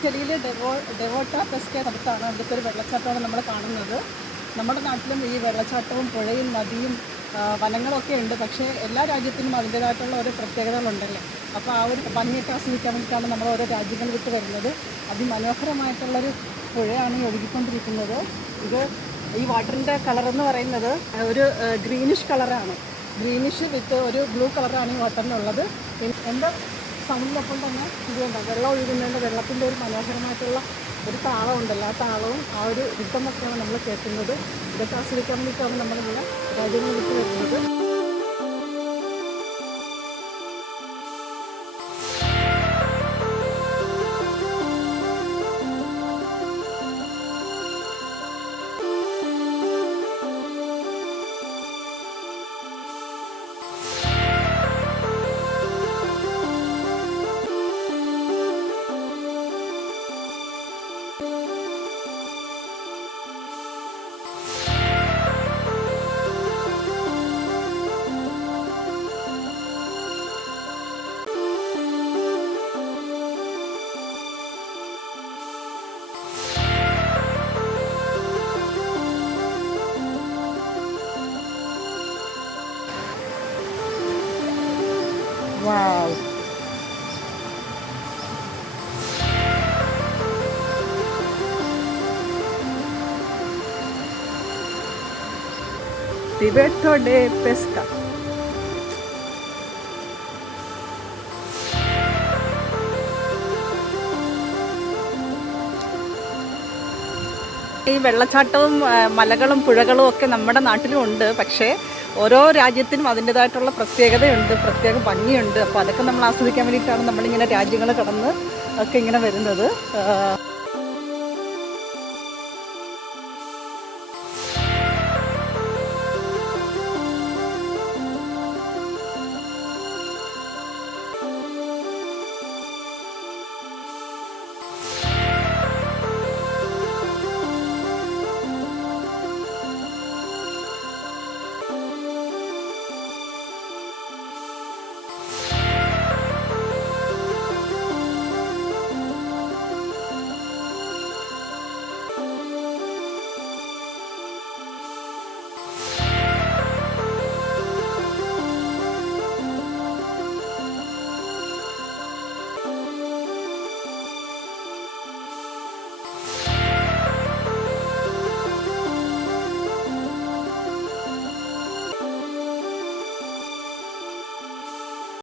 ഇറ്റലിയിലെ ഡെവോട്ട പെസ്കെ സ്ഥലത്താണ് അവിടുത്തെ ഒരു വെള്ളച്ചാട്ടമാണ് നമ്മൾ കാണുന്നത്. നമ്മുടെ നാട്ടിലും ഈ വെള്ളച്ചാട്ടവും പുഴയും നദിയും വനങ്ങളൊക്കെ ഉണ്ട്. പക്ഷേ എല്ലാ രാജ്യത്തിനും അതിൻ്റേതായിട്ടുള്ള ഓരോ പ്രത്യേകതകളുണ്ടല്ലോ. അപ്പോൾ ആ ഒരു ഭംഗിയൊക്കെ ആസ്വദിക്കാൻ വേണ്ടിയിട്ടാണ് നമ്മൾ ഓരോ രാജ്യങ്ങൾ വിട്ട് വരുന്നത്. അതിമനോഹരമായിട്ടുള്ളൊരു പുഴയാണ് ഈ ഒഴുകിക്കൊണ്ടിരിക്കുന്നത്. ഇത് ഈ വാട്ടറിൻ്റെ കളറെന്ന് പറയുന്നത് ഒരു ഗ്രീനിഷ് കളറാണ്. ഗ്രീനിഷ് വിത്ത് ഒരു ബ്ലൂ കളറാണ് ഈ വാട്ടറിനുള്ളത്. എൻ്റെ സൗണ്ടിനൊപ്പം തന്നെ ഇതുകൊണ്ട് വെള്ളം ഒഴുകുന്നതിൻ്റെ വെള്ളത്തിൻ്റെ ഒരു മനോഹരമായിട്ടുള്ള ഒരു താളം ഉണ്ടല്ലോ, ആ താളവും ആ ഒരു ഋതമൊക്കെയാണ് നമ്മൾ കേൾക്കുന്നത്. ഇതൊക്കെ ആസ്വദിക്കാൻ വേണ്ടിയിട്ടാണ് നമ്മളിങ്ങനെ രാജ്യങ്ങൾ വിട്ട് വരുന്നത്. Wow. Tibeto de Pesca. ഈ വെള്ളച്ചാട്ടവും മലകളും പുഴകളും ഒക്കെ നമ്മുടെ നാട്ടിലും ഉണ്ട്. പക്ഷേ ഓരോ രാജ്യത്തിനും അതിൻ്റേതായിട്ടുള്ള പ്രത്യേകതയുണ്ട്, പ്രത്യേക ഭംഗിയുണ്ട്. അപ്പോൾ അതൊക്കെ നമ്മൾ ആസ്വദിക്കാൻ വേണ്ടിയിട്ടാണ് നമ്മളിങ്ങനെ രാജ്യങ്ങൾ കടന്ന് ഒക്കെ ഇങ്ങനെ വരുന്നത്.